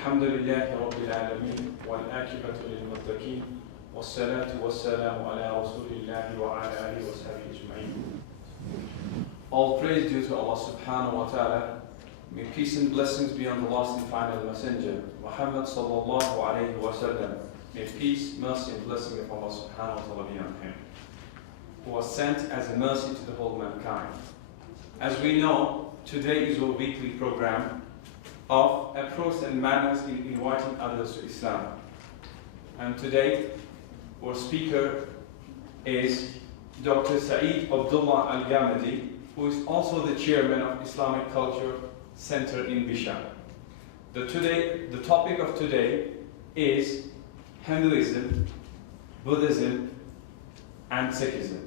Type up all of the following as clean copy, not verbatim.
الحمد لله رب العالمين والعاقبة للمتقين والصلاة والسلام على رسول الله وعلى آله وصحبه أجمعين. All praise due to Allah subhanahu wa ta'ala. May peace and blessings be on the last and final messenger, Muhammad sallallahu alayhi wa sallam. May peace, mercy and blessing of Allah subhanahu wa ta'ala be on him, who was sent as a mercy to the whole mankind. As we know, today is our weekly program of approach and manners in inviting others to Islam. And today, our speaker is Dr. Saeed Abdullah Al-Ghamdi, who is also the chairman of Islamic Culture Center in Bisham. The topic of today is Hinduism, Buddhism, and Sikhism.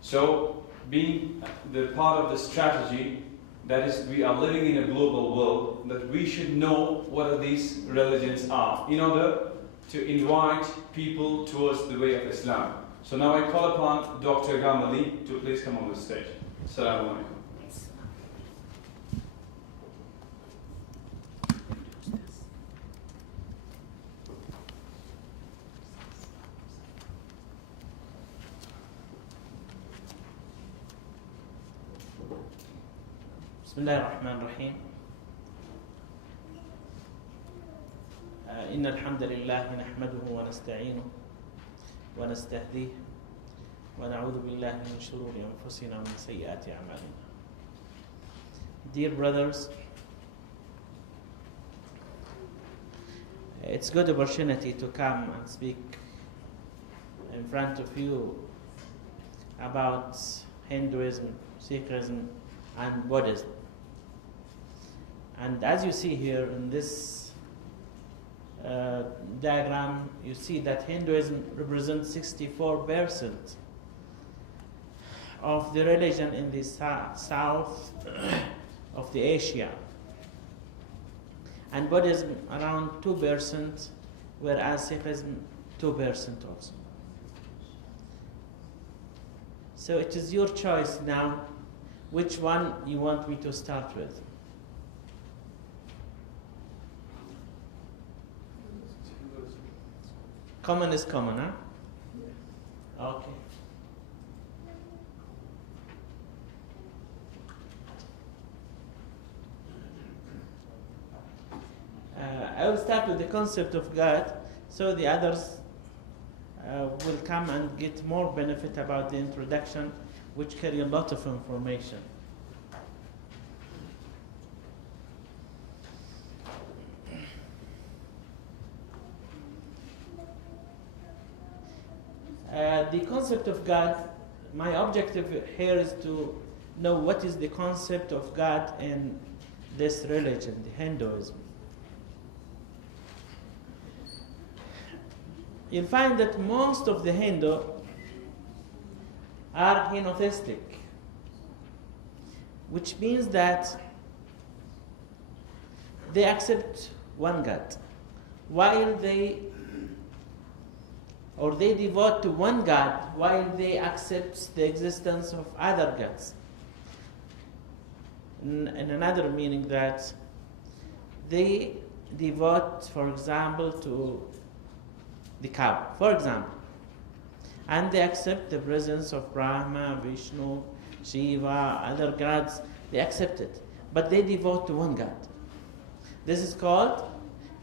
So, being the part of the strategy, that is, we are living in a global world, that we should know what these religions are in order to invite people towards the way of Islam. So now I call upon Dr. Ghamdi to please come on the stage. Assalamu alaikum. بسم الله الرحمن الرحيم. إن الحمد لله نحمده ونستعينه ونستهديه ونعوذ بالله من شرور أنفسنا ومن سيئات أعمالنا. Dear brothers, it's a good opportunity to come and speak in front of you about Hinduism, Sikhism, and Buddhism. And as you see here in this diagram, you see that Hinduism represents 64% of the religion in the south of the Asia, and Buddhism around 2%, whereas Sikhism 2% also. So it is your choice now which one you want me to start with. Common is common, huh? Okay. I will start with the concept of God, so the others will come and get more benefit about the introduction, which carry a lot of information. The concept of God, my objective here is to know what is the concept of God in this religion, the Hinduism. You'll find that most of the Hindu are henotheistic, which means that they accept one God, while they devote to one God, while they accept the existence of other gods. In another meaning, that they devote, for example, to the cow, for example, and they accept the presence of Brahma, Vishnu, Shiva, other gods. They accept it, but they devote to one God. This is called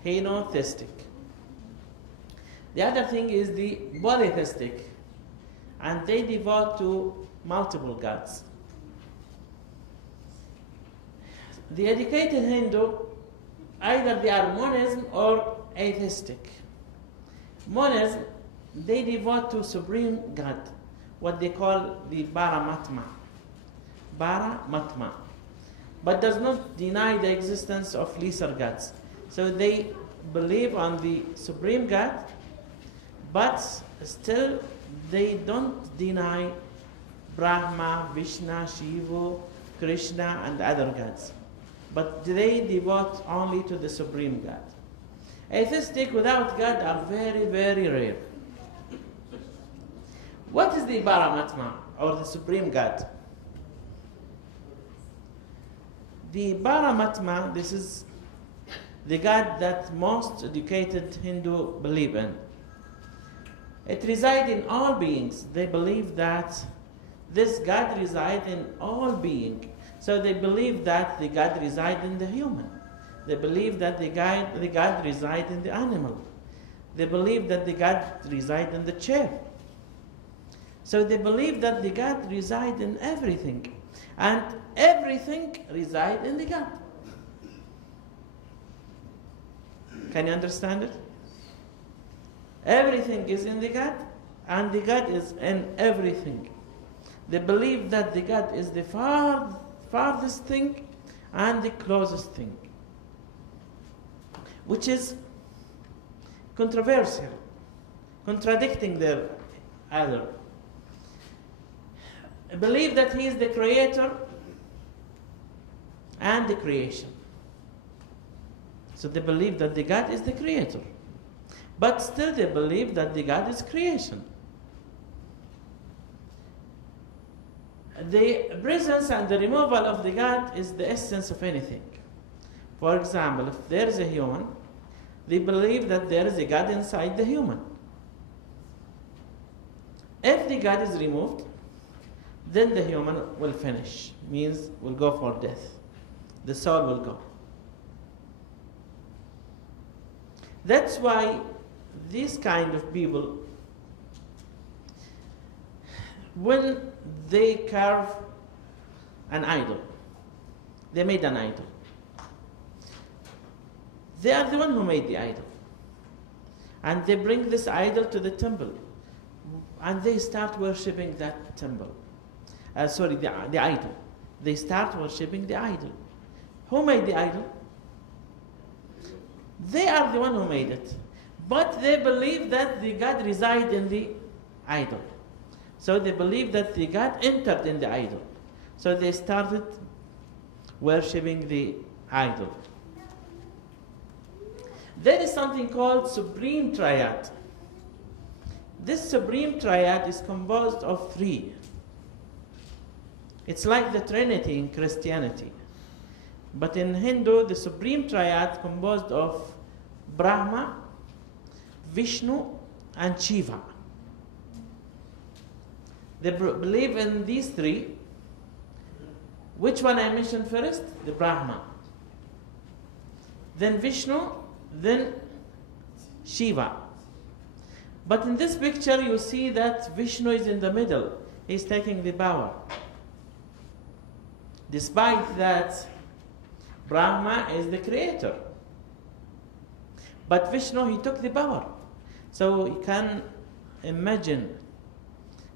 henotheistic. The other thing is the polytheistic, and they devote to multiple gods. The educated Hindu, either they are monism or atheistic. Monism, they devote to supreme God, what they call the Paramatma, but does not deny the existence of lesser gods. So they believe on the supreme God, but still they don't deny Brahma, Vishnu, Shiva, Krishna, and other gods, but they devote only to the supreme God. Atheistic without God are very, very rare. What is the Paramatma, or the supreme God? The Paramatma, this is the God that most educated Hindu believe in. It resides in all beings. They believe that this God resides in all beings. So they believe that the God resides in the human. They believe that the God resides in the animal. They believe that the God resides in the chair. So they believe that the God resides in everything. And everything resides in the God. Can you understand it? Everything is in the God, and the God is in everything. They believe that the God is the farthest thing and the closest thing, which is controversial, contradicting their other. Believe that He is the creator and the creation. So they believe that the God is the creator. But still they believe that the God is creation. The presence and the removal of the God is the essence of anything. For example, if there is a human, they believe that there is a God inside the human. If the God is removed, then the human will finish, means will go for death. The soul will go. That's why these kind of people, when they carve an idol, they made an idol. They are the one who made the idol. And they bring this idol to the temple. And they start worshipping that temple. The idol. They start worshipping the idol. Who made the idol? They are the one who made it. But they believe that the God resides in the idol. So they believe that the God entered in the idol. So they started worshipping the idol. There is something called Supreme Triad. This Supreme Triad is composed of three. It's like the Trinity in Christianity. But in Hindu, the Supreme Triad composed of Brahma, Vishnu, and Shiva. They believe in these three. Which one I mentioned first? The Brahma. Then Vishnu, then Shiva. But in this picture you see that Vishnu is in the middle. He's taking the power. Despite that, Brahma is the creator. But Vishnu, he took the power. So you can imagine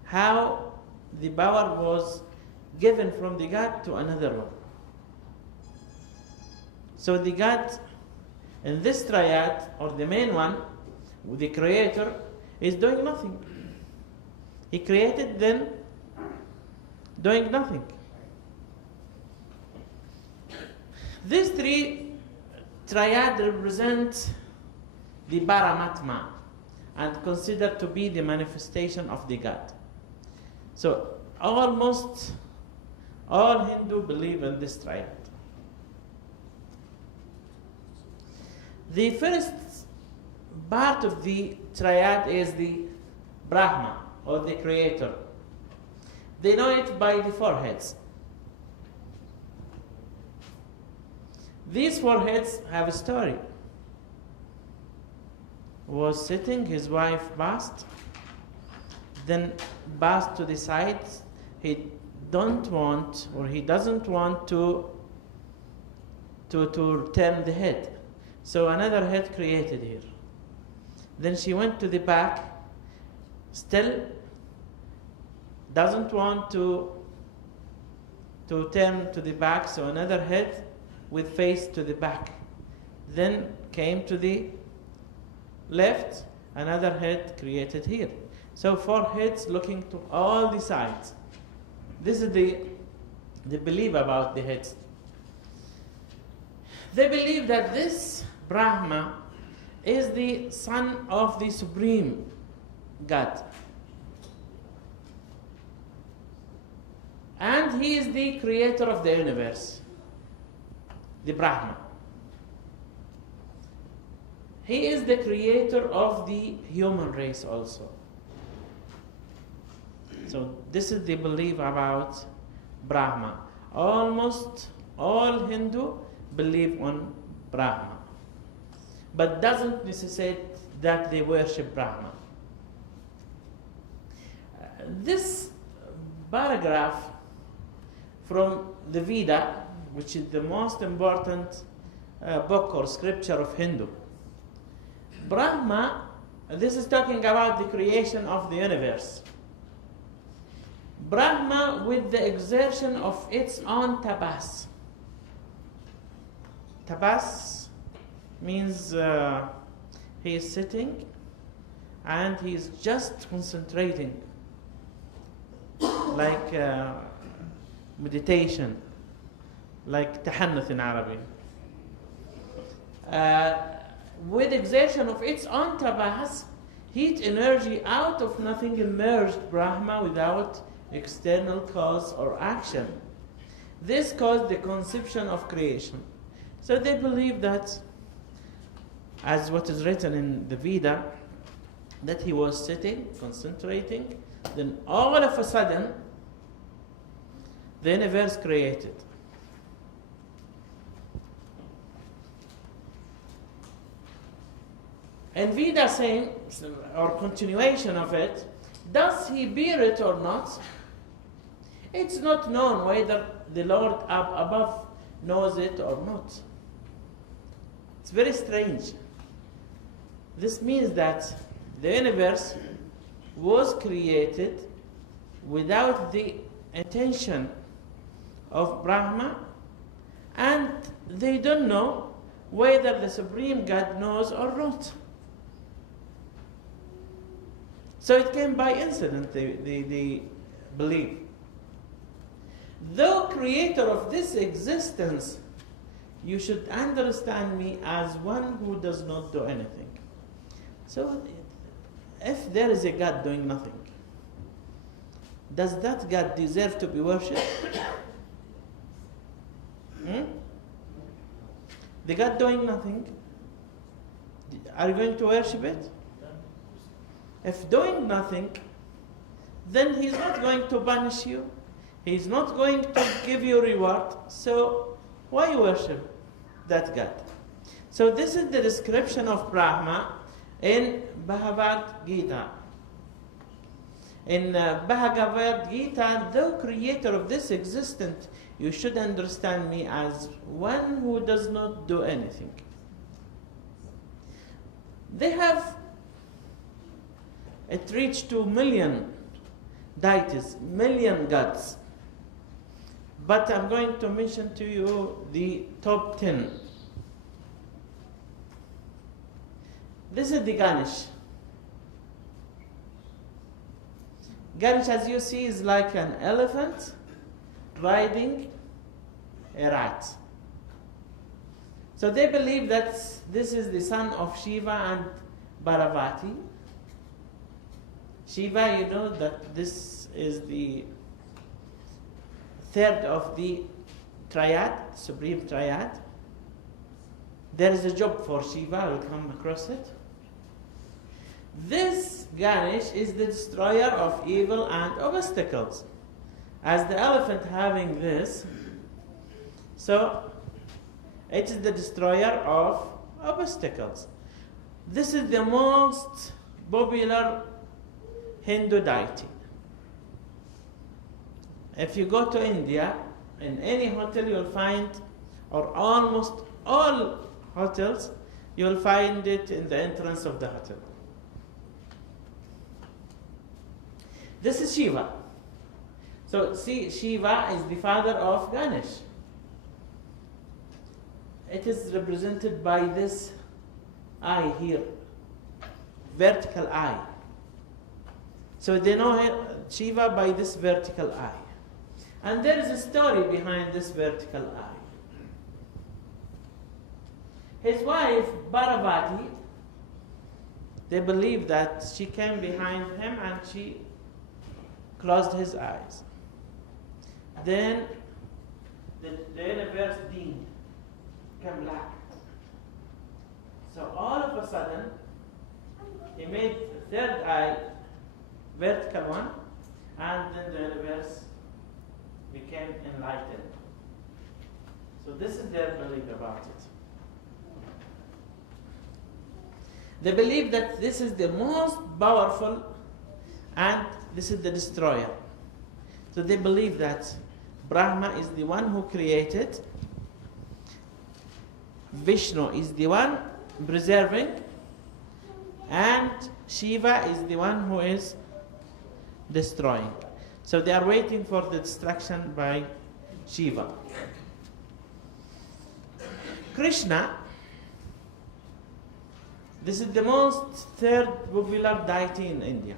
how the power was given from the God to another one. So the God in this triad, or the main one, the creator, is doing nothing. He created, then doing nothing. These three triad represent the Paramatma and considered to be the manifestation of the God. So almost all Hindu believe in this triad. The first part of the triad is the Brahma, or the creator. They know it by the foreheads. These foreheads have a story. Was sitting, his wife passed, then passed to the sides. He doesn't want to turn the head. So another head created here. Then she went to the back, still doesn't want to turn to the back, so another head with face to the back. Then came to the left, another head created here. So 4 heads looking to all the sides. This is the belief about the heads. They believe that this Brahma is the son of the Supreme God. And he is the creator of the universe, the Brahma. he is the creator of the human race also. So this is the belief about Brahma. Almost all Hindu believe on Brahma, but doesn't necessitate that they worship Brahma. This paragraph from the Veda, which is the most important book or scripture of Hindu. Brahma, this is talking about the creation of the universe. Brahma, with the exertion of its own tapas. Tapas means he is sitting and he is just concentrating, like meditation, like tahannuth in Arabic. With exertion of its own tapas, heat energy out of nothing emerged Brahma without external cause or action. This caused the conception of creation. So they believe that, as what is written in the Veda, that he was sitting, concentrating, then all of a sudden, the universe created. And Veda saying, or continuation of it, does he bear it or not? It's not known whether the Lord up above knows it or not. It's very strange. This means that the universe was created without the intention of Brahma, and they don't know whether the Supreme God knows or not. So it came by incident, they believe. Though creator of this existence, you should understand me as one who does not do anything. So if there is a God doing nothing, does that God deserve to be worshipped? The God doing nothing, are you going to worship it? If doing nothing, then he's not going to punish you. He's not going to give you reward. So why worship that God? So this is the description of Brahma in Bhagavad Gita. In Bhagavad Gita, though creator of this existence, you should understand me as one who does not do anything. They have it reached to million deities, million gods. But I'm going to mention to you the top 10. This is the Ganesh. Ganesh, as you see, is like an elephant riding a rat. So they believe that this is the son of Shiva and Parvati. Shiva, you know that this is the third of the triad, supreme triad. There is a job for Shiva, I will come across it. This Ganesh is the destroyer of evil and obstacles. As the elephant having this, so it is the destroyer of obstacles. This is the most popular Hindu deity. If you go to India, in any hotel you'll find, or almost all hotels, you'll find it in the entrance of the hotel. This is Shiva. So see, Shiva is the father of Ganesh. It is represented by this eye here, vertical eye. So they know Shiva by this vertical eye. And there is a story behind this vertical eye. His wife, Parvati, they believe that she came behind him and she closed his eyes. Then the universe dimmed, became black. So all of a sudden, he made the third eye, vertical one, and then the universe became enlightened. So this is their belief about it. They believe that this is the most powerful and this is the destroyer. So they believe that Brahma is the one who created, Vishnu is the one preserving, and Shiva is the one who is destroying. So they are waiting for the destruction by Shiva. Krishna, this is the most third popular deity in India.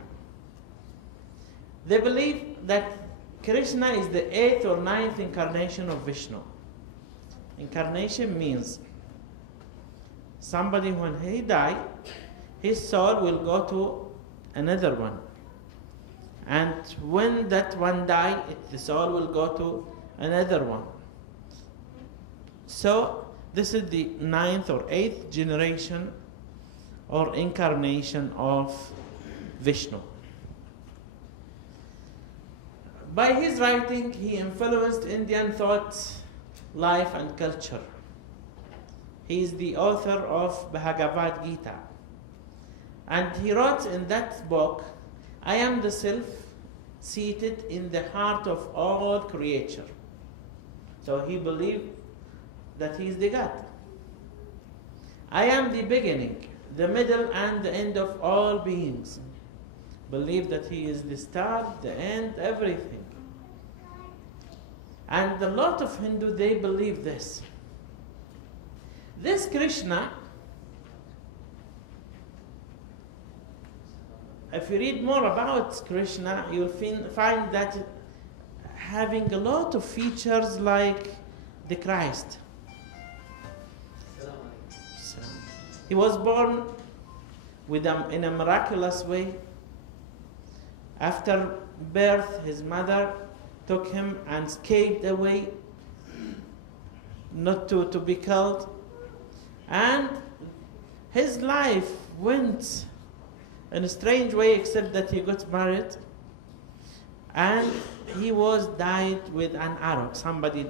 They believe that Krishna is the 8th or 9th incarnation of Vishnu. Incarnation means somebody, when he dies, his soul will go to another one. And when that one dies, the soul will go to another one. So this is the 9th or 8th generation or incarnation of Vishnu. By his writing, he influenced Indian thought, life and culture. He is the author of Bhagavad Gita. And he wrote in that book, I am the self seated in the heart of all creature. So he believed that he is the God. I am the beginning, the middle and the end of all beings. Believe that he is the start, the end, everything. And a lot of Hindu, they believe this. This Krishna, if you read more about Krishna, you'll find that having a lot of features like the Christ. He was born in a miraculous way. After birth, his mother took him and escaped away, not to be killed. And his life went in a strange way, except that he got married. And he was died with an arrow. Somebody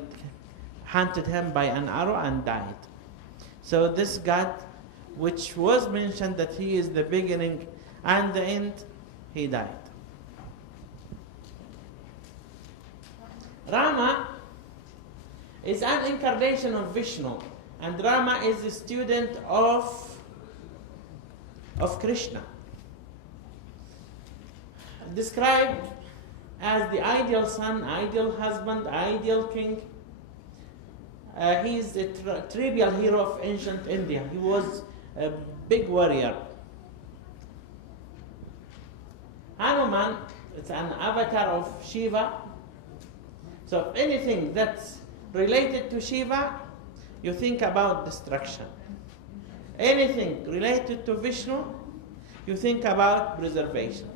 hunted him by an arrow and died. So this God, which was mentioned that he is the beginning and the end, he died. Rama is an incarnation of Vishnu, and Rama is a student of Krishna. Described as the ideal son, ideal husband, ideal king. He is a trivial hero of ancient India. He was a big warrior. Hanuman is an avatar of Shiva. So if anything that's related to Shiva, you think about destruction. Anything related to Vishnu, you think about preservation.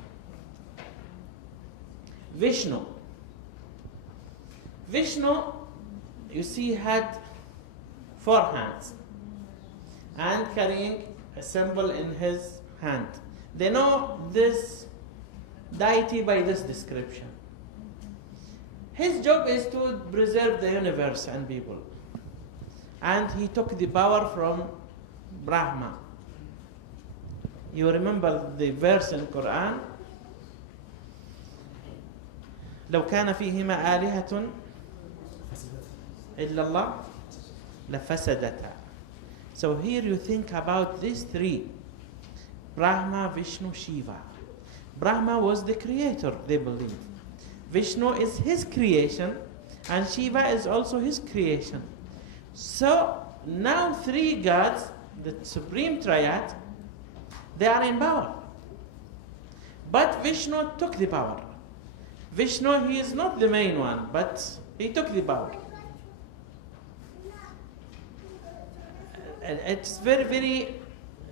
Vishnu, you see, had 4 hands and carrying a symbol in his hand. They know this deity by this description. His job is to preserve the universe and people. And he took the power from Brahma. You remember the verse in Quran? لو كان فيهما آلهة إلا الله لفسدتا. So here you think about these 3. Brahma, Vishnu, Shiva. Brahma was the creator, they believe. Vishnu is his creation, and Shiva is also his creation. So now 3 gods, the supreme triad, they are in power. But Vishnu took the power. Vishnu, he is not the main one, but he took the power. And it's very, very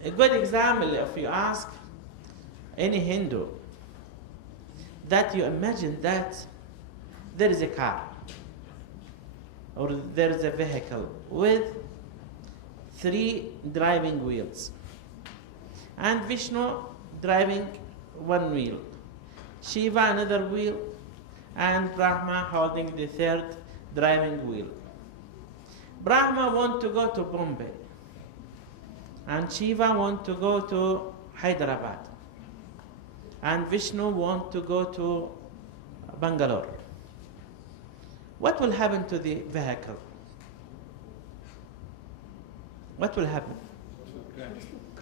a good example if you ask any Hindu that you imagine that there is a car or there is a vehicle with 3 driving wheels. and Vishnu driving one wheel, Shiva another wheel, and Brahma holding the third driving wheel. Brahma want to go to Bombay, and Shiva want to go to Hyderabad, and Vishnu want to go to Bangalore. What will happen to the vehicle? What will happen?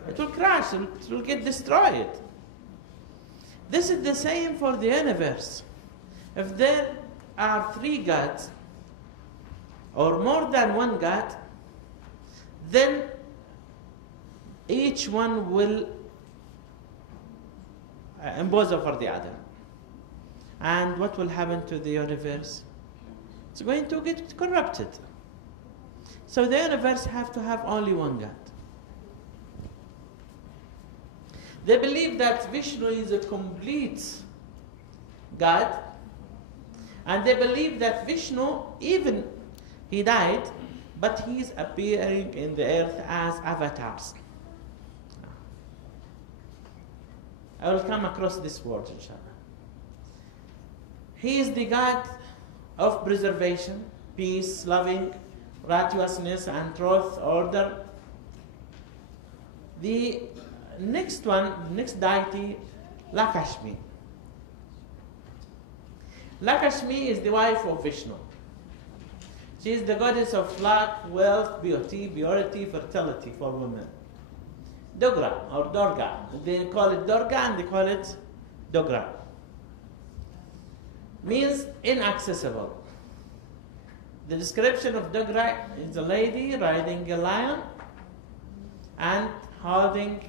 It will crash, it will get destroyed. This is the same for the universe. If there are 3 gods, or more than one god, then each one will impose over the other. And what will happen to the universe? It's going to get corrupted. So the universe have to have only one God. They believe that Vishnu is a complete God, and they believe that Vishnu, even he died, but he is appearing in the earth as avatars. I will come across this word, inshallah. He is the God of preservation, peace, loving, righteousness, and truth, order. The next deity, Lakshmi. Lakshmi is the wife of Vishnu. She is the goddess of luck, wealth, beauty, purity, fertility for women. Durga or Durga. They call it Durga and they call it Dogra. Means inaccessible. The description of Dogra is a lady riding a lion and holding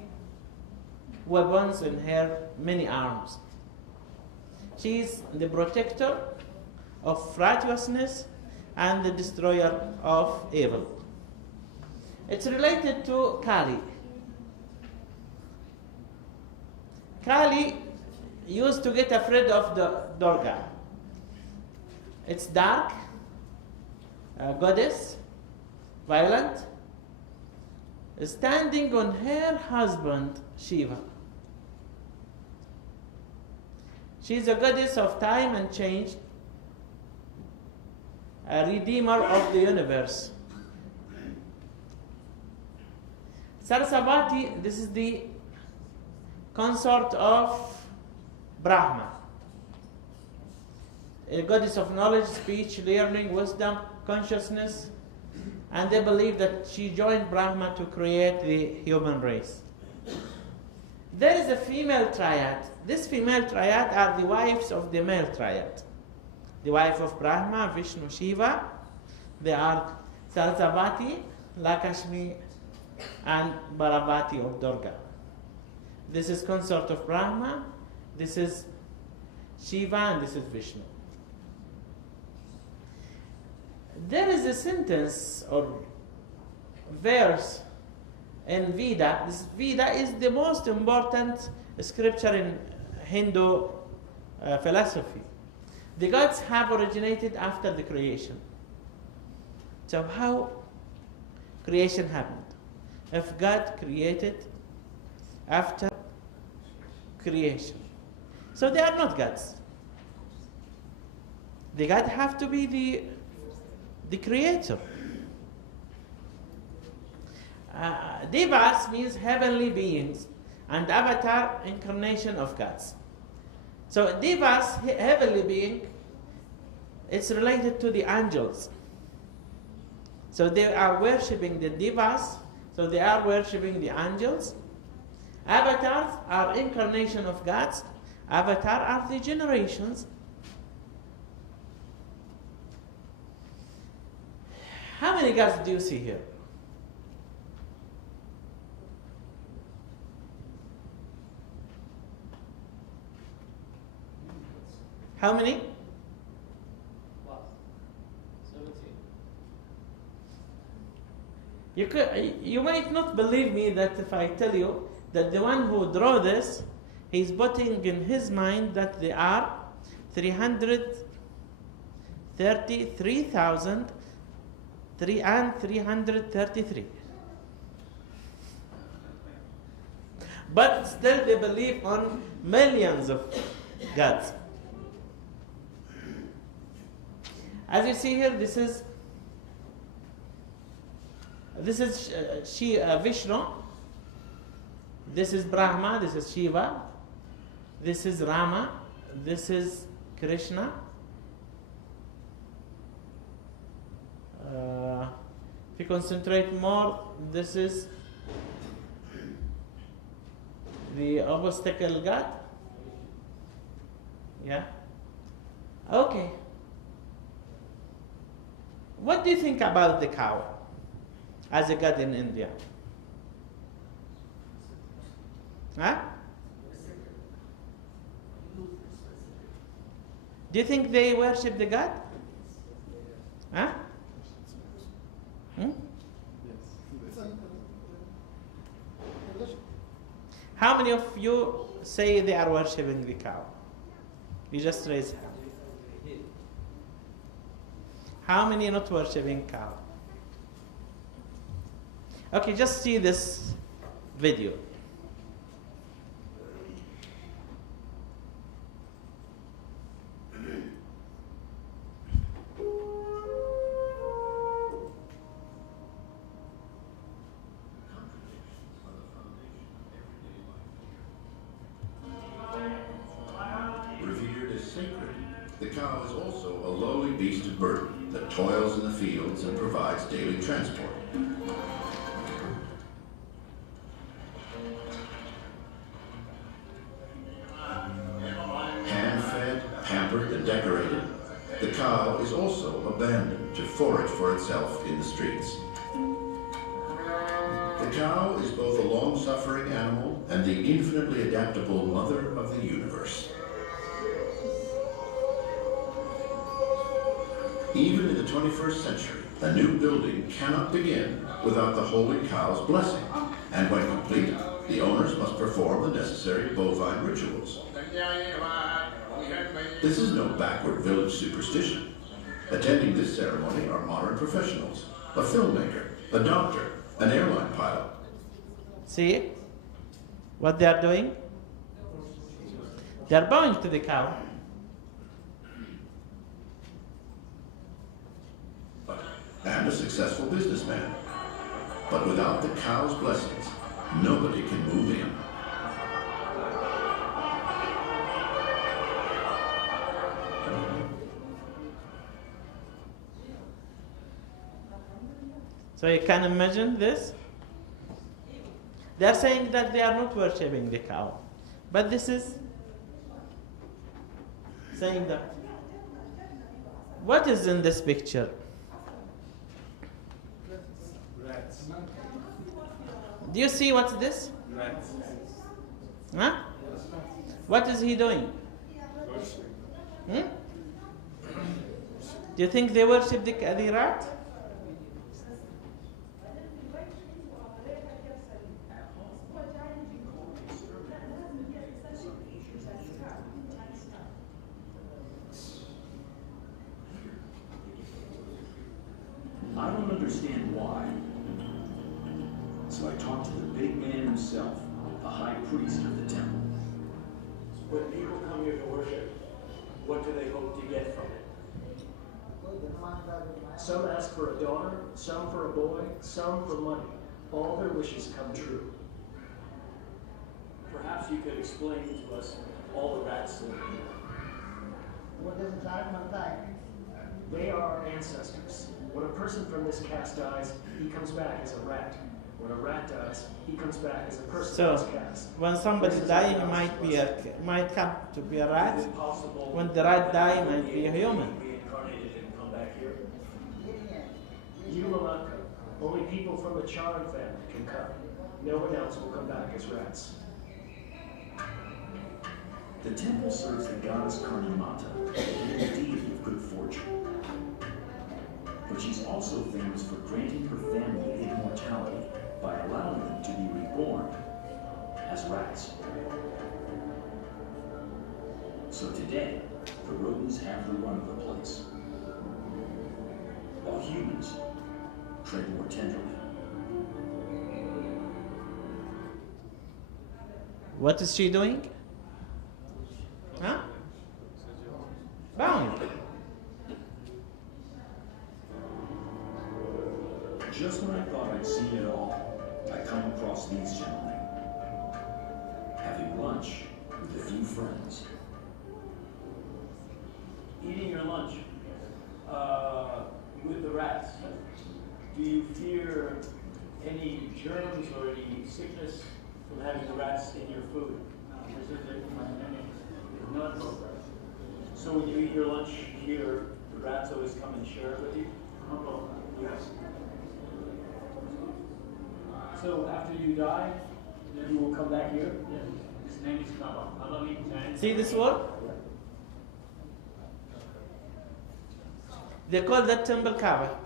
weapons in her many arms. She is the protector of righteousness and the destroyer of evil. It's related to Kali. Kali used to get afraid of the Durga. It's dark, goddess, violent, standing on her husband Shiva. She is a goddess of time and change, a redeemer of the universe. Saraswati, this is the consort of Brahma, a goddess of knowledge, speech, learning, wisdom, consciousness, and they believe that she joined Brahma to create the human race. There is a female triad. This female triad are the wives of the male triad. The wife of Brahma, Vishnu, Shiva. They are Saraswati, Lakshmi, and Parvati of Durga. This is consort of Brahma, this is Shiva, and this is Vishnu. There is a sentence or verse in Veda. This Veda is the most important scripture in Hindu philosophy. The gods have originated after the creation. So how creation happened? If God created after creation, so they are not gods. The God have to be the creator. Devas means heavenly beings, and avatar, incarnation of gods. So Devas, heavenly being, it's related to the angels. So they are worshipping the Devas, so they are worshipping the angels. Avatars are incarnation of gods. Avatar are the generations. How many gods do you see here? How many? 17. You might not believe me that if I tell you that the one who drew this, he's putting in his mind that there are 333,333. But still they believe on millions of gods. As you see here, this is Vishnu, this is Brahma, this is Shiva, this is Rama, this is Krishna. If you concentrate more, this is the obstacle god. Yeah. Okay. What do you think about the cow as a god in India? Huh? Do you think they worship the god? Huh? Hmm? How many of you say they are worshipping the cow? You just raise hand. How many are not worshipping cow? Okay, just see this video. Revered as sacred, the cow is also a lowly beast of burden that toils in the fields and provides daily transport. Hand-fed, pampered, and decorated, the cow is also abandoned to forage for itself in the streets. The cow is both a long-suffering animal and the infinitely adaptable mother of the universe. Even in the 21st century, a new building cannot begin without the holy cow's blessing, and when complete, the owners must perform the necessary bovine rituals. This is no backward village superstition. Attending this ceremony are modern professionals, a filmmaker, a doctor, an airline pilot. See what they are doing? They are bowing to the cow. And a successful businessman. But without the cow's blessings, nobody can move in. So you can imagine this? They are saying that they are not worshipping the cow. But this is saying that. What is in this picture? Rats. Do you see what's this? Rats. Huh? What is he doing? Hmm? Do you think they worship the rat? I don't understand why. So I talked to the big man himself, the high priest of the temple. When people come here to worship, what do they hope to get from it? Some ask for a daughter, some for a boy, some for money. All their wishes come true. Perhaps you could explain to us all the rats live here. They are our ancestors. When a person from this caste dies, he comes back as a rat. When a rat dies, he comes back as a person So, from this caste. when somebody dies, he might come to be a rat. When the rat dies, he might be a human. Reincarnated and come back here. You will not come. Only people from the Charan family can come. No one else will come back as rats. The temple serves the goddess Karnamata, the deity of good fortune. But she's also famous for granting her family immortality by allowing them to be reborn as rats. So today, the rodents have the run of the place, while humans tread more tenderly. What is she doing? Huh? Bowing. Just when I thought I'd seen it all, I come across these gentlemen, having lunch with a few friends. Eating your lunch with the rats. Do you fear any germs or any sickness from having the rats in your food? None. So when you eat your lunch here, the rats always come and share it with you? Yes. So after you die, you will come back here? Yes. His name is Kaaba. See this word? They call that temple Kaaba.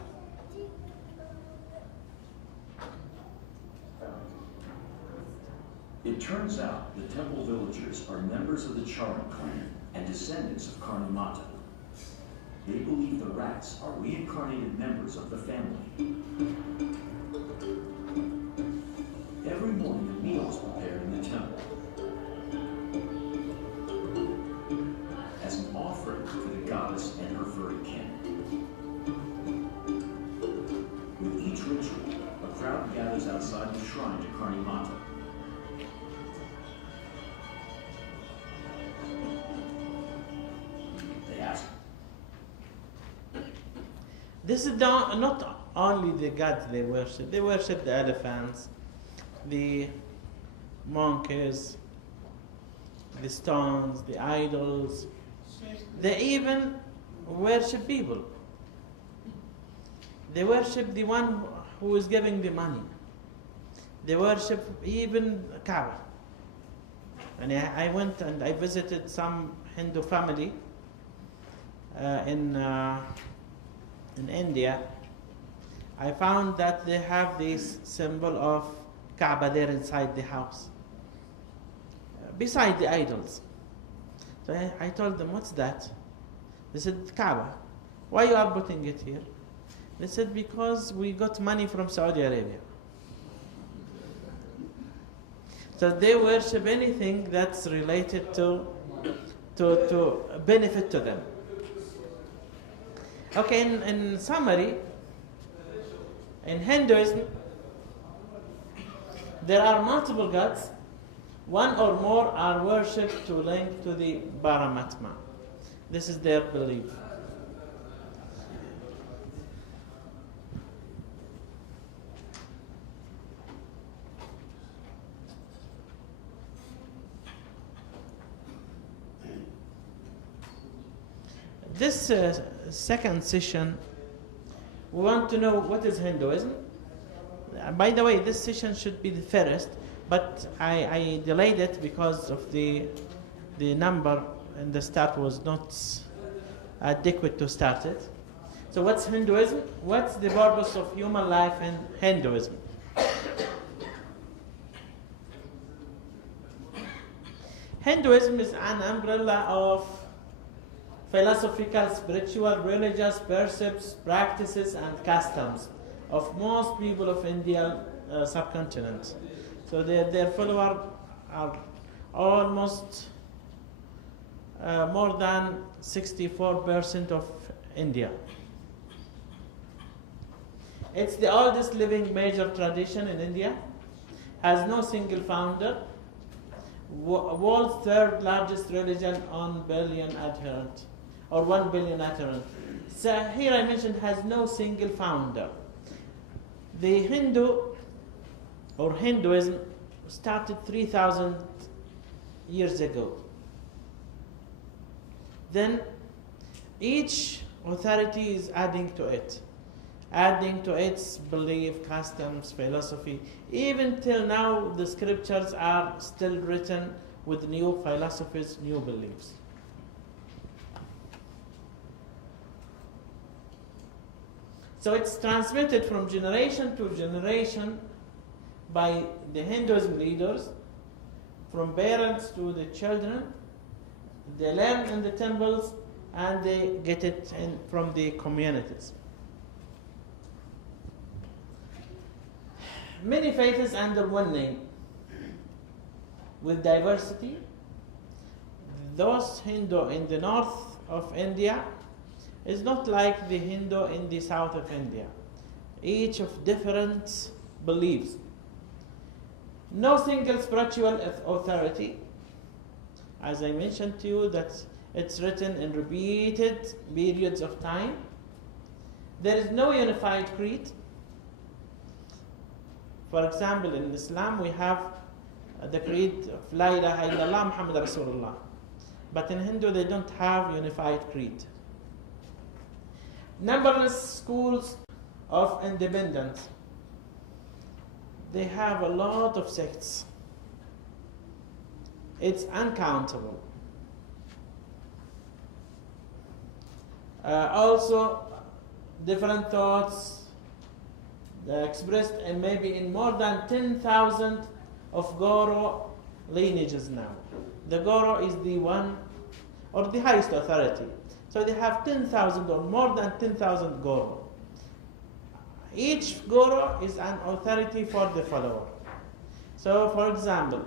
It turns out the temple villagers are members of the Charan clan and descendants of Karni Mata. They believe the rats are reincarnated members of the family. Every morning a meal is prepared in the temple as an offering to the goddess and her furry kin. With each ritual, a crowd gathers outside the shrine to Karni Mata. They ask, This is not only the gods they worship the elephants, the monkeys, the stones, the idols. They even worship people. They worship the one who is giving the money. They worship even Kaaba. And I went and I visited some Hindu family in India. I found that they have this symbol of Kaaba there inside the house, beside the idols. So I told them, what's that? They said, Kaaba. Why you are putting it here? They said, because we got money from Saudi Arabia. So they worship anything that's related to benefit to them. Okay, in summary, in Hinduism, there are multiple gods. One or more are worshipped to link to the Paramatma. This is their belief. This second session, we want to know what is Hinduism. By the way, this session should be the first, but I delayed it because of the number and the start was not adequate to start it. So what's Hinduism? What's the purpose of human life in Hinduism? Hinduism is an umbrella of philosophical, spiritual, religious precepts, practices, and customs of most people of Indian subcontinent. So their followers are almost more than 64% of India. It's the oldest living major tradition in India, has no single founder, world's third largest religion on billion adherent, or 1 billion adherent. So here I mentioned has no single founder. The Hindu or Hinduism started 3,000 years ago. Then each authority is adding to its belief, customs, philosophy. Even till now, the scriptures are still written with new philosophies, new beliefs. So it's transmitted from generation to generation by the Hinduism leaders, from parents to the children. They learn in the temples and they get it from the communities. Many faiths under one name. with diversity. Those Hindu in the north of India is not like the Hindu in the south of India. Each of different beliefs. No single spiritual authority. As I mentioned to you, that it's written in repeated periods of time. There is no unified creed. For example, in Islam we have the creed of La ilaha illallah Muhammad Rasulullah. But in Hindu they don't have unified creed. Numberless schools of independence. They have a lot of sects. It's uncountable. Also, different thoughts expressed in maybe in more than 10,000 of Guru lineages now. The Guru is the one or the highest authority. So they have 10,000 or more than 10,000 Guru. Each Guru is an authority for the follower. So for example,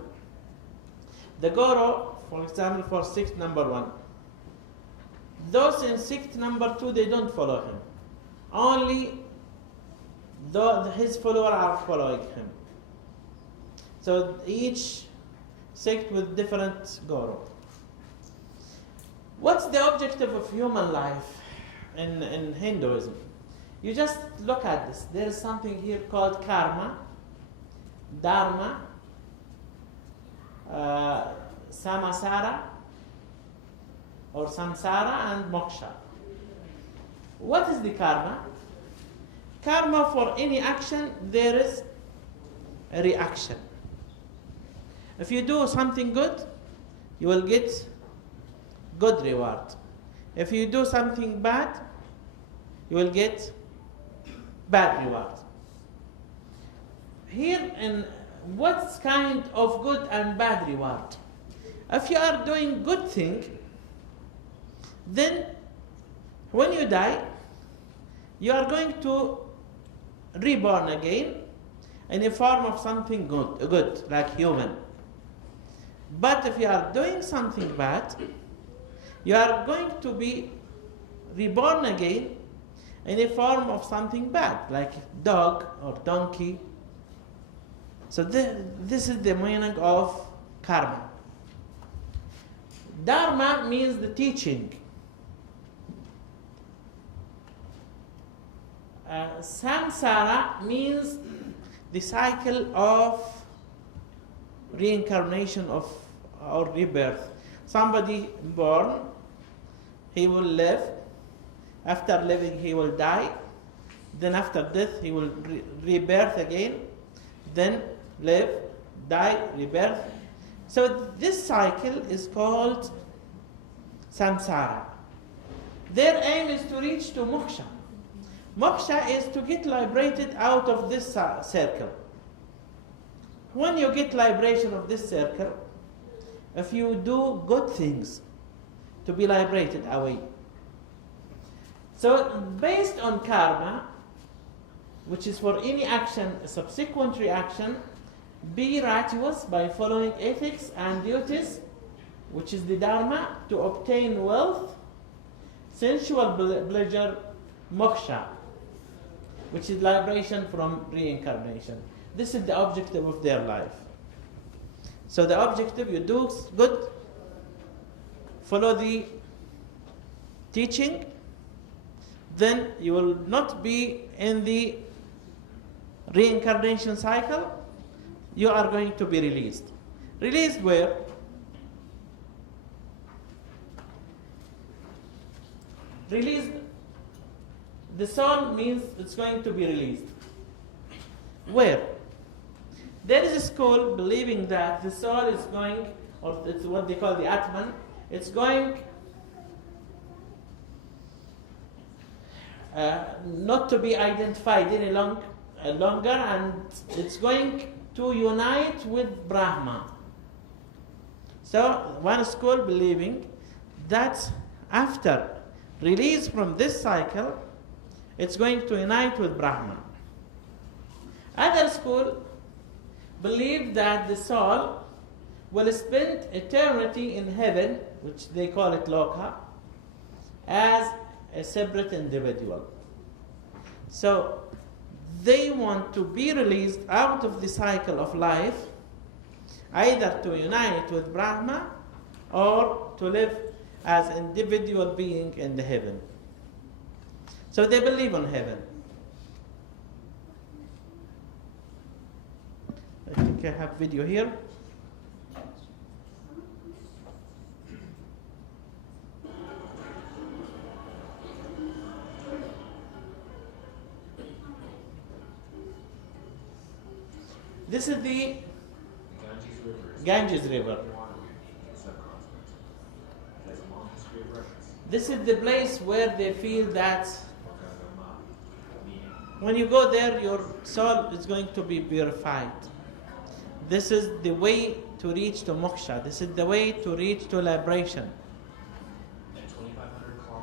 the Guru, for example, for sect number 1. Those in sect number 2, they don't follow him. Only his followers are following him. So each sect with different Guru. What's the objective of human life in Hinduism? You just look at this. There is something here called karma, dharma, samasara or samsara, and moksha. What is the karma? Karma, for any action there is a reaction. If you do something good, you will get good reward. If you do something bad, you will get bad reward. Here, in what kind of good and bad reward? If you are doing good thing, then when you die, you are going to reborn again in a form of something good, like human. But if you are doing something bad, you are going to be reborn again in a form of something bad, like dog or donkey. So this is the meaning of karma. Dharma means the teaching. Samsara means the cycle of reincarnation of or rebirth. Somebody born, he will live. After living, he will die. Then after death, he will rebirth again. Then live, die, rebirth. So this cycle is called samsara. Their aim is to reach to moksha. Moksha is to get liberated out of this circle. When you get liberation of this circle, if you do good things, to be liberated away. So based on karma, which is for any action, a subsequent reaction, be righteous by following ethics and duties, which is the dharma, to obtain wealth, sensual pleasure, moksha, which is liberation from reincarnation. This is the objective of their life. So the objective, you do good, follow the teaching, then you will not be in the reincarnation cycle. You are going to be released. Released where? Released, the soul means it's going to be released. Where? There is a school believing that the soul is going, or it's what they call the Atman, it's going not to be identified any longer, and it's going to unite with Brahma. So one school believing that after release from this cycle, it's going to unite with Brahma. Other school believe that the soul will spend eternity in heaven, which they call it Loka, as a separate individual. So they want to be released out of the cycle of life, either to unite with Brahma or to live as individual being in the heaven. So they believe on heaven. I think I have video here. This is the Ganges River. This is the place where they feel that when you go there, your soul is going to be purified. This is the way to reach to moksha. This is the way to reach to liberation.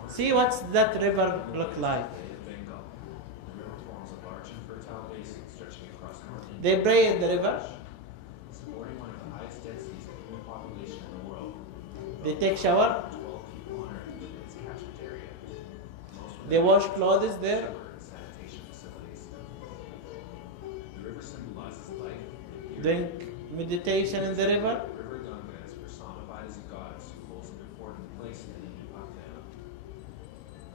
See what's that river look like? They pray in the river. They take shower. They wash clothes there. Doing meditation in the river. River Ganga is personified as a goddess who holds an important place in the Hindu pantheon.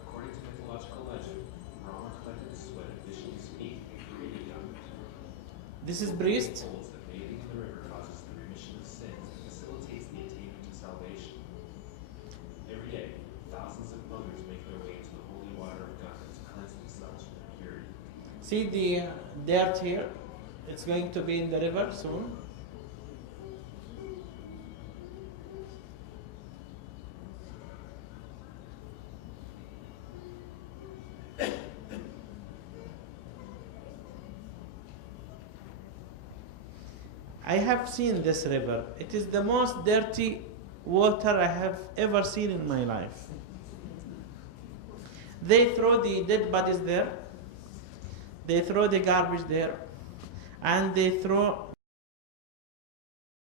According to mythological legend, Rama collected the sweat of Vishnu's feet and created Ganga. This is priest. Holds that bathing in the river causes the remission of sins and facilitates the attainment of salvation. Every day, thousands of pilgrims make their way into the holy water of Ganga to cleanse themselves from impurity. See the dirt here? It's going to be in the river soon. I have seen this river. It is the most dirty water I have ever seen in my life. They throw the dead bodies there. They throw the garbage there. And they throw